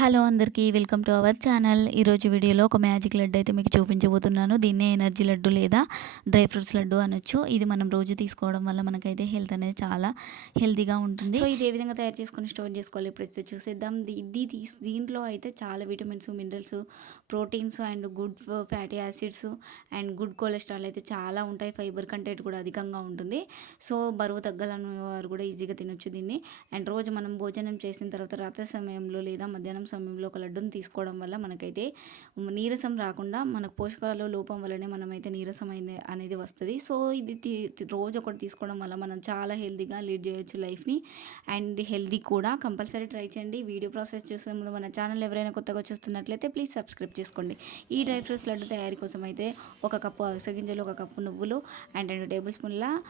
Hello అందరికీ welcome to our channel. ఈరోజు వీడియోలో ఒక మ్యాజిక్ లడ్డు అయితే మీకు చూపించబోతున్నాను. దీన్నే ఎనర్జీ లడ్డు లేదా డ్రై ఫ్రూట్స్ లడ్డు అనొచ్చు. ఇది మనం రోజు తీసుకోవడం వల్ల మనకైతే హెల్త్ అనేది చాలా హెల్తీగా ఉంటుంది. సో ఇది ఏ విధంగా తయారు చేసుకొని స్టోర్ చేసుకోవాలి? ఇప్పుడు చూసేద్దాం. ఇది దీంట్లో అయితే చాలా vitamins minerals proteins and good fatty acids and good cholesterol అయితే చాలా ఉంటాయి. ఫైబర్ కంటెంట్ కూడా అధికంగా ఉంటుంది. సో బరువు తగ్గాలనే వారు కూడా ఈజీగా తినొచ్చు దీన్ని. అండ్ రోజు మనం భోజనం చేసిన తర్వాత రాత్రి సమయంలో లేదా మధ్యాహ్నం సమయంలో ఒక లడ్డును తీసుకోవడం వల్ల మనకైతే నీరసం రాకుండా మన పోషకాల లోపం వల్లనే మనమైతే నీరసం అయింది అనేది వస్తుంది. సో ఇది తీ- రోజు ఒకటి తీసుకోవడం వల్ల మనం చాలా హెల్తీగా లీడ్ చేయొచ్చు లైఫ్ని. అండ్ హెల్తీ కూడా కంపల్సరీ ట్రై చేయండి. వీడియో ప్రాసెస్ చూసే ముందు మన ఛానల్ ఎవరైనా కొత్తగా చూస్తున్నట్లయితే ప్లీజ్ సబ్స్క్రైబ్ చేసుకోండి. ఈ డ్రై ఫ్రూట్స్ లడ్డు తయారీ కోసం అయితే ఒక కప్పు అవిసె గింజలు ఒక కప్పు నువ్వులు అండ్ రెండు టేబుల్ స్పూన్ల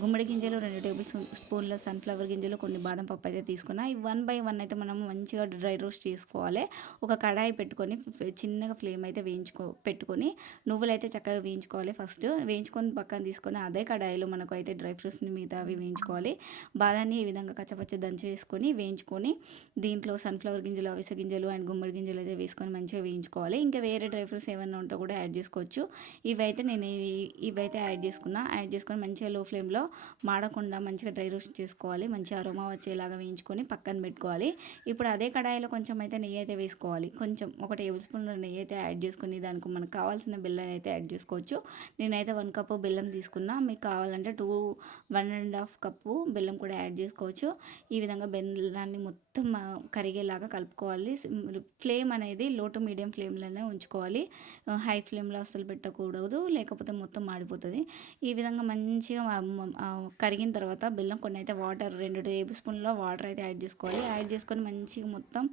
గుమ్మడి గింజలు రెండు టేబుల్ స్పూన్ల సన్ఫ్లవర్ గింజలు కొన్ని బాదం పప్పు అయితే తీసుకున్నా. ఈ వన్ బై వన్ అయితే మనం మంచిగా డ్రై రోస్ట్ చేసుకోవాలి. ఒక కడాయి పెట్టుకొని చిన్నగా ఫ్లేమ్ అయితే వేయించుకో పెట్టుకొని నువ్వులు అయితే చక్కగా వేయించుకోవాలి ఫస్ట్. వేయించుకొని పక్కన తీసుకొని అదే కడాయిలో మనకు అయితే డ్రై ఫ్రూట్స్ని మిగతా అవి వేయించుకోవాలి. బాదాన్ని ఈ విధంగా కచ్చపచ్చ దంచి వేసుకొని వేయించుకొని దీంట్లో సన్ఫ్లవర్ గింజలు అవిసె గింజలు అండ్ గుమ్మడి గింజలు అయితే వేసుకొని మంచిగా వేయించుకోవాలి. ఇంకా వేరే డ్రై ఫ్రూట్స్ ఏమైనా ఉంటే కూడా యాడ్ చేసుకోవచ్చు. ఇవైతే నేను ఇవి ఇవైతే యాడ్ చేసుకున్నా. యాడ్ చేసుకొని మంచిగా లో ఫ్లేమ్లో మాడకుండా మంచిగా డ్రై రోస్ట్ చేసుకోవాలి. మంచిగా అరోమా వచ్చేలాగా వేయించుకొని పక్కన పెట్టుకోవాలి. ఇప్పుడు అదే కడాయిలో కొంచెం అయితే నెయ్యి అయితే వేసుకోవాలి. కొంచెం ఒక టేబుల్ స్పూన్ నెయ్యి అయితే యాడ్ చేసుకుని దానికి మనకు కావాల్సిన బెల్లం అయితే యాడ్ చేసుకోవచ్చు. నేనైతే వన్ కప్పు బెల్లం తీసుకున్నా. మీకు కావాలంటే two one and half cup బెల్లం కూడా యాడ్ చేసుకోవచ్చు. ఈ విధంగా బెల్లాన్ని మొత్తం కరిగేలాగా కలుపుకోవాలి. ఫ్లేమ్ అనేది లో టు మీడియం ఫ్లేమ్లోనే ఉంచుకోవాలి. హై ఫ్లేమ్లో అస్సలు పెట్టకూడదు. లేకపోతే మొత్తం మాడిపోతుంది. ఈ విధంగా మంచిగా కరిగిన తర్వాత బెల్లం కొన్ని అయితే వాటర్ రెండు టేబుల్ స్పూన్లో వాటర్ అయితే యాడ్ చేసుకోవాలి. యాడ్ చేసుకొని మంచిగా మొత్తం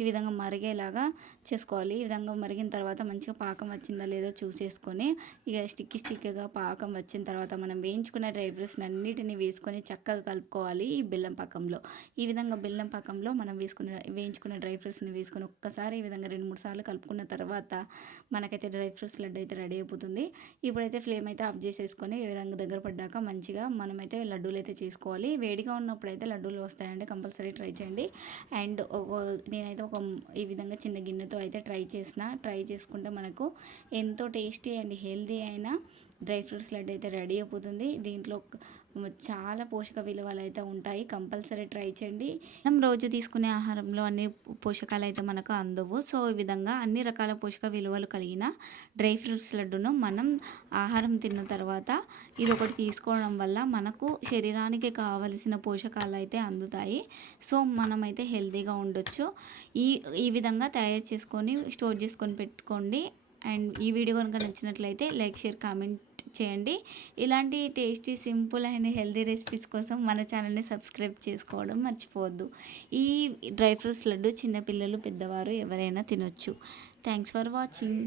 ఈ విధంగా మరిగేలాగా చేసుకోవాలి. ఈ విధంగా మరిగిన తర్వాత మంచిగా పాకం వచ్చిందా లేదో చూసేసుకొని ఇక స్టిక్కి స్టిక్గా పాకం వచ్చిన తర్వాత మనం వేయించుకున్న డ్రై ఫ్రూట్స్ అన్నిటిని వేసుకొని చక్కగా కలుపుకోవాలి ఈ బెల్లం పాకంలో. ఈ విధంగా బెల్లం పాకంలో మనం వేసుకున్న వేయించుకున్న డ్రై ఫ్రూట్స్ని వేసుకొని ఒక్కసారి ఈ విధంగా రెండు మూడు సార్లు కలుపుకున్న తర్వాత మనకైతే డ్రై ఫ్రూట్స్ లడ్డు అయితే రెడీ అయిపోతుంది. ఇప్పుడైతే ఫ్లేమ్ అయితే ఆఫ్ చేసేసుకొని ఈ విధంగా దగ్గర పడ్డాక మంచిగా మనమైతే లడ్డూలు అయితే చేసుకోవాలి. వేడిగా ఉన్నప్పుడు అయితే లడ్డూలు వస్తాయండి కంపల్సరీ ట్రై చేయండి. అండ్ నేను నేనైతే ఒక ఈ విధంగా చిన్న గిన్నెతో అయితే ట్రై చేసిన. ట్రై చేసుకుంటే మనకు ఎంతో టేస్టీ అండ్ హెల్దీ అయిన డ్రై ఫ్రూట్స్ లడ్డు అయితే రెడీ అయిపోతుంది. దీంట్లో చాలా పోషక విలువలు అయితే ఉంటాయి. కంపల్సరీ ట్రై చేయండి. మనం రోజు తీసుకునే ఆహారంలో అన్ని పోషకాలు అయితే మనకు అందవు. సో ఈ విధంగా అన్ని రకాల పోషక విలువలు కలిగిన డ్రై ఫ్రూట్స్ లడ్డును మనం ఆహారం తిన్న తర్వాత ఇది ఒకటి తీసుకోవడం వల్ల మనకు శరీరానికి కావలసిన పోషకాలు అయితే అందుతాయి. సో మనమైతే హెల్తీగా ఉండొచ్చు. ఈ ఈ విధంగా తయారు చేసుకొని స్టోర్ చేసుకొని పెట్టుకోండి. అండ్ ఈ వీడియో కనుక నచ్చినట్లయితే లైక్ షేర్ కామెంట్ చేయండి. ఇలాంటి tasty simple and healthy recipes కోసం మన ఛానల్ని సబ్స్క్రైబ్ చేసుకోవడం మర్చిపోవద్దు. ఈ డ్రై ఫ్రూట్స్ లడ్డు చిన్నపిల్లలు పెద్దవారు ఎవరైనా తినొచ్చు. Thanks for watching